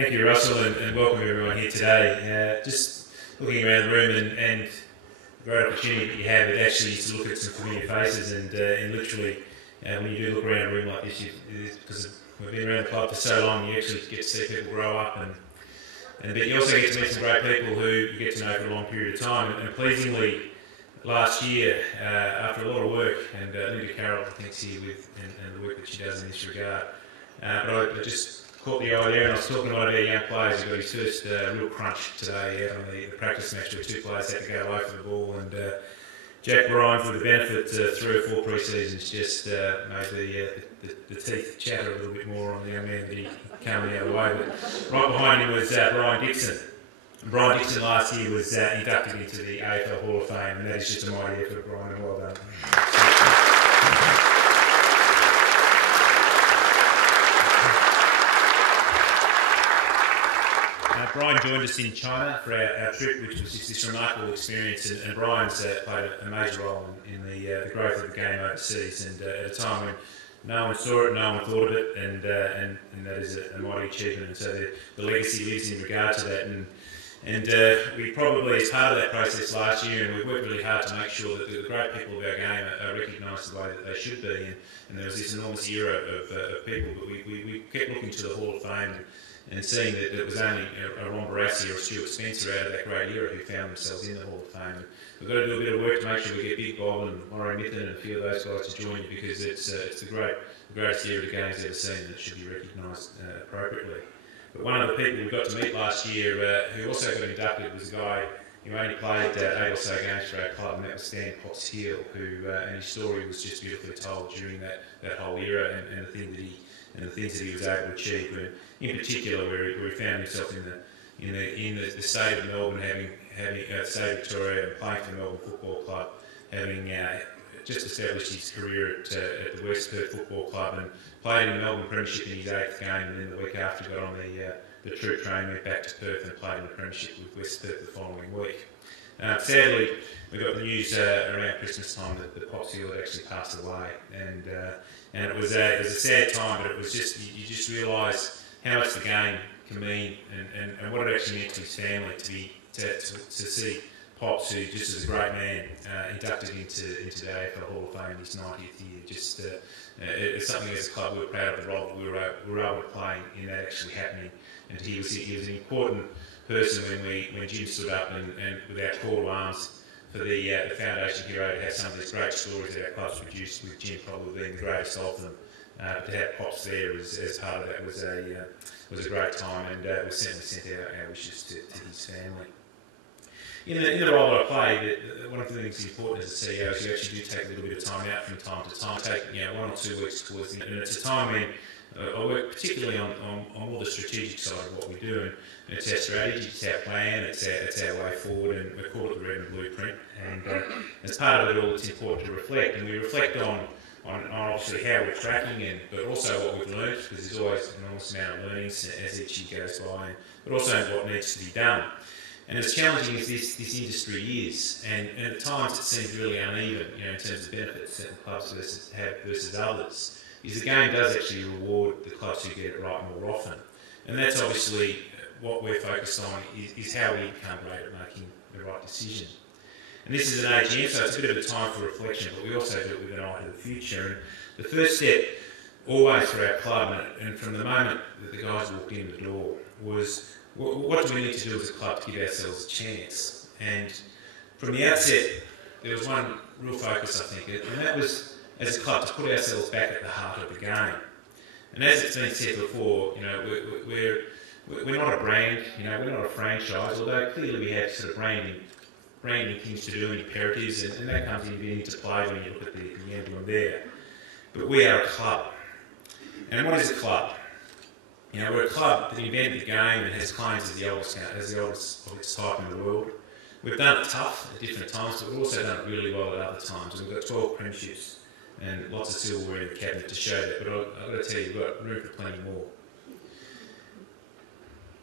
Thank you, Russell, and welcome everyone here today. Just looking around the room and the great opportunity that you have is actually to look at some familiar faces and literally when you do look around a room like this, because we've been around the club for so long, you actually get to see people grow up but you also get to meet some great people who you get to know for a long period of time. And pleasingly, last year, after a lot of work, and Linda Carroll, I think, is here with and the work that she does in this regard, but I just caught the eye there, and I was talking to one of our young players who got his first real crunch today out on the practice match where two players had to go low for the ball, and Jack Bryan, for the benefit of 3 or 4 pre-seasons, just made the teeth chatter a little bit more on the young man that he came the other way. But right behind him was Brian Dixon. And Brian Dixon last year was inducted into the AFL Hall of Fame, and that is just a mighty effort, Brian, and well done. Brian joined us in China for our trip, which was just this remarkable experience, and Brian's played a major role in the growth of the game overseas, and at a time when no one saw it, no one thought of it, and that is a mighty achievement, and so the legacy lives in regard to that. And we probably, as part of that process last year, and we've worked really hard to make sure that the great people of our game are recognised the way that they should be, and there was this enormous era of people, but we kept looking to the Hall of Fame and seeing that it was only a Ron Barassi or a Stuart Spencer out of that great era who found themselves in the Hall of Fame. We've got to do a bit of work to make sure we get Big Bob and Murray Mithun and a few of those guys to join you, because it's the greatest era the game's ever seen, and it should be recognised appropriately. But one of the people we got to meet last year who also got inducted was a guy who only played 8 or so games for our club, and that was Stan Potts Hill, who and his story was just beautifully told during that whole era, and the things that he was able to achieve. In particular, where he found himself in the state of Melbourne, having state of Victoria, and playing for the Melbourne Football Club, having just established his career at the West Perth Football Club, and played in the Melbourne Premiership in his 8th game, and then the week after got on the troop train, went back to Perth and played in the Premiership with West Perth the following week. Sadly, we got the news around Christmas time that Potts Hill had actually passed away, and it was a sad time, but it was just you just realise how much the game can mean, and what it actually meant to his family to see Potts, who just as a great man, inducted into the AFL Hall of Fame in his 90th year. Just it's something as a club we were proud of the role that we were able to play in that actually happening. And he was an important person when Jim stood up and with our call to arms for the foundation hero to have some of these great stories that our club's produced, with Jim probably being the greatest of them. To have Potts there as part of that was a great time, and we certainly sent our wishes to his family. In the role that I play, one of the things that's important as a CEO is you actually do take a little bit of time out from time to time, take 1 or 2 weeks towards the end, and it's a time when I work particularly on more the strategic side of what we do, and it's our strategy, it's our plan, it's our way forward, and we call it the Red and Blueprint, and as part of it all, it's important to reflect, and we reflect on obviously how we're tracking, but also what we've learned, because there's always an enormous amount of learnings as each year goes by, but also what needs to be done. And as challenging as this industry is, and at times it seems really uneven, in terms of benefits certain clubs versus others, is the game does actually reward the clubs who get it right more often. And that's obviously what we're focused on, is how we become great at making the right decision. And this is an AGM, so it's a bit of a time for reflection, but we also do it with an eye to the future. And the first step, always for our club, and from the moment that the guys walked in the door, was what do we need to do as a club to give ourselves a chance? And from the outset, there was one real focus, I think, and that was, as a club, to put ourselves back at the heart of the game. And as it's been said before, we're not a brand, we're not a franchise, although clearly we have sort of branding things to do and imperatives, and that comes into play when you look at the emblem there. But we are a club. And what is a club? We're a club that invented the game and has claims as the oldest of its type in the world. We've done it tough at different times, but we've also done it really well at other times. And we've got 12 premierships and lots of silverware in the cabinet to show that. But I've got to tell you, we've got room for plenty more.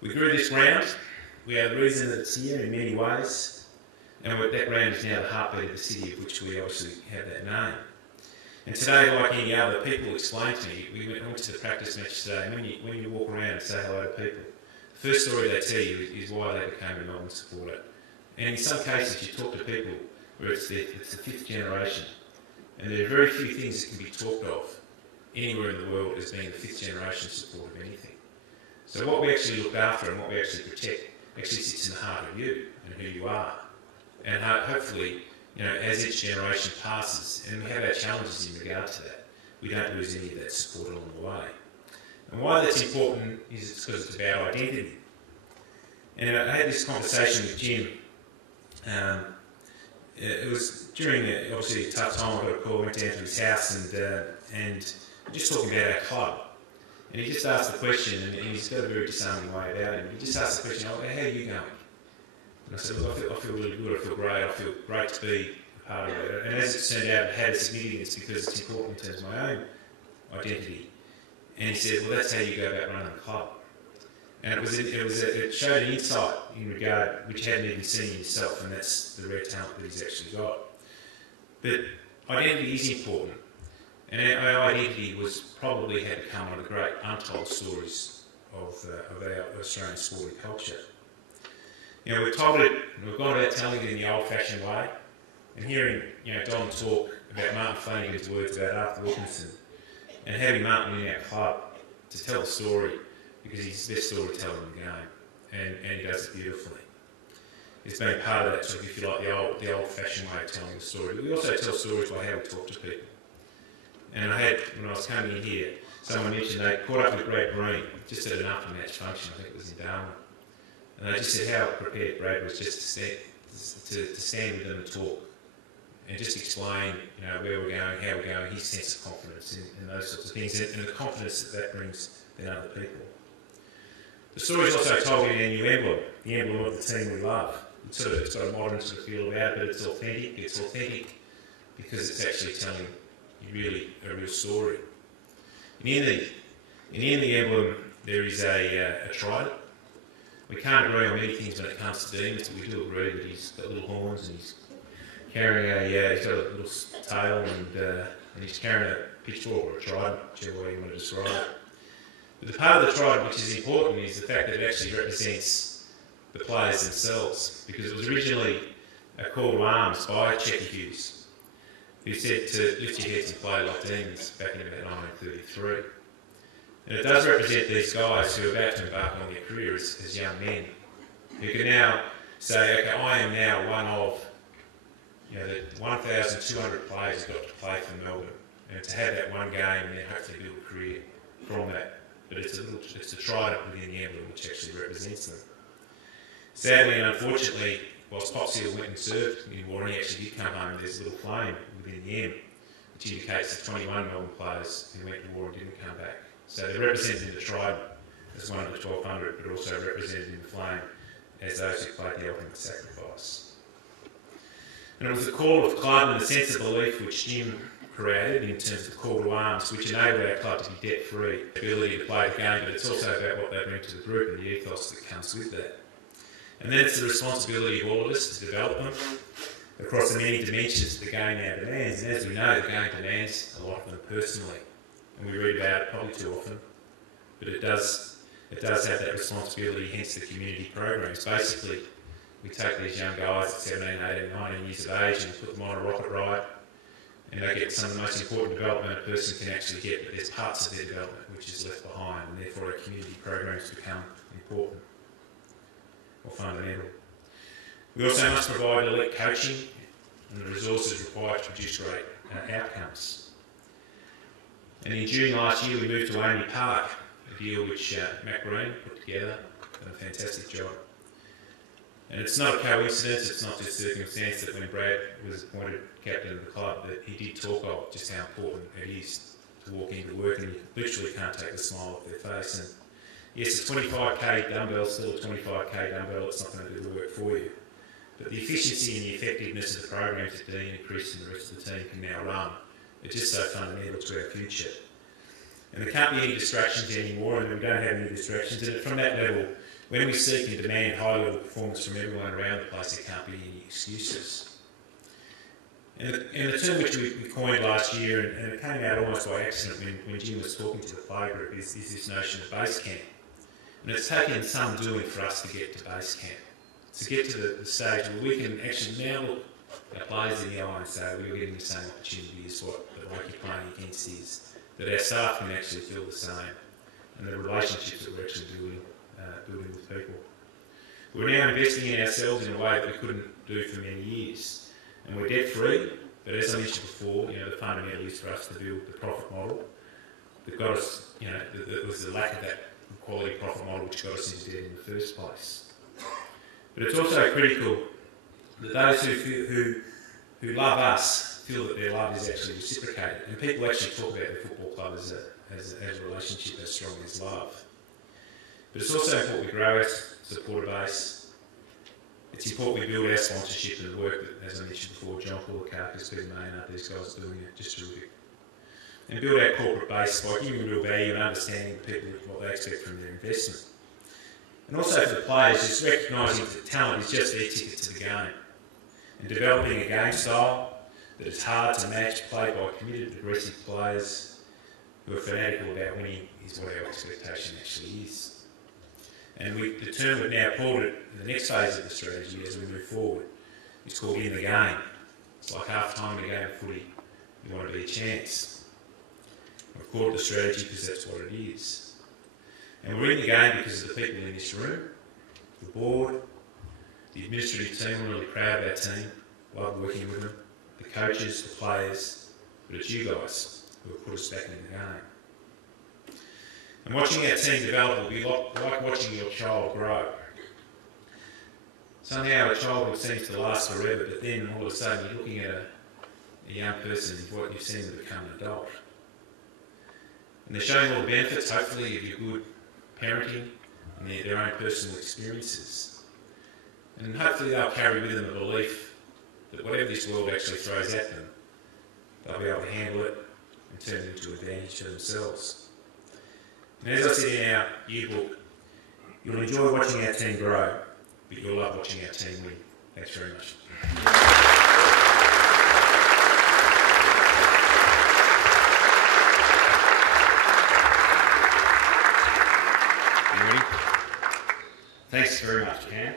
We grew this ground. We are the reason that it's here in many ways. And that ground is now the heartbeat of the city, of which we obviously have that name. And today, like any other, people explain to me, we went to the practice match today, and when you walk around and say hello to people, the first story they tell you is why they became a Melbourne supporter. And in some cases you talk to people where it's the fifth generation, and there are very few things that can be talked of anywhere in the world as being the fifth generation support of anything. So what we actually look after and what we actually protect actually sits in the heart of you and who you are. And hopefully, as each generation passes, and we have our challenges in regard to that, we don't lose any of that support along the way. And why that's important is it's because it's about identity. And I had this conversation with Jim. It was during obviously a tough time. I got a call, went down to his house, and just talking about our club. And he just asked the question, and he's got a very disarming way about him. He just asked the question, "Oh, how are you going?" And I said, "Look, I feel really good. I feel great. I feel great to be a part of it." And as it turned out, it had a significance because it's important in terms of my own identity. And he said, "Well, that's how you go about running the club." And it showed an insight in regard which you hadn't even seen in yourself, and that's the rare talent that he's actually got. But identity is important, and our identity was probably had become one of the great untold stories of our Australian sporting culture. We've told it, and we've gone about telling it in the old-fashioned way, and hearing Don talk about Martin Flanagan's words about Arthur Wilkinson, and having Martin in our club to tell the story, because he's the best storyteller in the game, and he does it beautifully. It's been part of that, sort of, if you like, the old-fashioned way of telling the story. But we also tell stories by how we talk to people. And I had, when I was coming in here, someone mentioned they caught up with Brad Green just at an after-match function, I think it was in Darwin. And they just said how prepared Brad was just to stand with them and talk, and just explain, where we're going, how we're going, his sense of confidence and those sorts of things, and the confidence that brings in other people. The story's also told in our new emblem, the emblem of the team we love. It's got a modern sort of feel about it, but it's authentic. It's authentic because it's actually telling you really a real story. And in the emblem, there is a trident. We can't agree on many things when it comes to demons, but we do agree that he's got little horns and he's carrying he's got a little tail and he's carrying a pitchfork or a trident, whichever way you want to describe it. But the part of the trident which is important is the fact that it actually represents the players themselves, because it was originally a call to arms by Checky Hughes, who said to lift your heads and play like demons back in about 1933. And it does represent these guys who are about to embark on their career as young men, who can now say, okay, I am now one of the 1,200 players who've got to play for Melbourne, and to have that one game and then hopefully build a career from that. But it's a trident within the emblem which actually represents them. Sadly and unfortunately, whilst Popsicle went and served in war, and he actually did come home, there's a little flame within the M, which indicates the 21 Melbourne players who went to war and didn't come back. So they're represented in the trident as one of the 1,200, but also represented in the flame as those who played the ultimate sacrifice. And it was the call of club and the sense of belief which Jim created in terms of call to arms, which enabled our club to be debt-free, the ability to play the game, but it's also about what they bring to the group and the ethos that comes with that. And then it's the responsibility of all of us to develop them across the many dimensions the game now demands. And as we know, the game demands a lot of them personally, and we read about it probably too often, but it does have that responsibility, hence the community programs. Basically, we take these young guys at 17, 18, 19 years of age and put them on a rocket ride, and they get some of the most important development a person can actually get, but there's parts of their development which is left behind, and therefore our community programs become important or fundamental. We also must provide elite coaching and the resources required to produce great outcomes. And in June last year we moved to Amy Park, a deal which Matt Green put together, done a fantastic job. And it's not a coincidence, it's not just circumstance that when Brad was appointed captain of the club that he did talk of just how important it is to walk into work and you literally can't take the smile off their face. And yes, a 25k dumbbell is still a 25k dumbbell, it's not going to do the work for you. But the efficiency and the effectiveness of the programs that Dean and Chris and the rest of the team can now run are just so fundamental to our future. And there can't be any distractions anymore, and we don't have any distractions. And from that level, when we seek and demand high-level performance from everyone around the place, there can't be any excuses. And the term which we coined last year, and it came out almost by accident when Jim was talking to the play group, is this notion of base camp. And it's taken some doing for us to get to base camp, to get to the stage where we can actually now look our players in the eye and say we're getting the same opportunity as what the bloke you're playing against is, that our staff can actually feel the same, and the relationships that we're actually building with people. We're now investing in ourselves in a way that we couldn't do for many years, and we're debt free. But as I mentioned before, the fundamental is for us to build the profit model that got us. It was the lack of that quality profit model which got us into debt in the first place. But it's also critical that those who love us feel that their love is actually reciprocated, and people actually talk about the football club as a relationship as strong as love. But it's also important we grow our supporter base. It's important we build our sponsorship and the work that, as I mentioned before, John Pulakakis, Peter Maynard, these guys are doing it just terrific. And build our corporate base by giving real value and understanding the people what they expect from their investment. And also for the players, just recognising that talent is just their ticket to the game. And developing a game style that is hard to match, played by committed, aggressive players who are fanatical about winning is what our expectation actually is. And the term we've now called it in the next phase of the strategy as we move forward is called in the game. It's like half time in a game of footy, you want to be a chance. We've called it the strategy because that's what it is. And we're in the game because of the people in this room, the board, the administrative team. We're really proud of our team, love working with them, the coaches, the players, but it's you guys who have put us back in the game. And watching our team develop will be like watching your child grow. Somehow a childhood seems to last forever, but then all of a sudden you're looking at a young person and what you've seen them become an adult. And they're showing all the benefits, hopefully, of your good parenting and their own personal experiences. And hopefully they'll carry with them a belief that whatever this world actually throws at them, they'll be able to handle it and turn it into an advantage for themselves. And as I said in our yearbook, you'll enjoy watching our team grow, but you'll love watching our team win. Thanks very much. You ready? Thanks very much, Cam.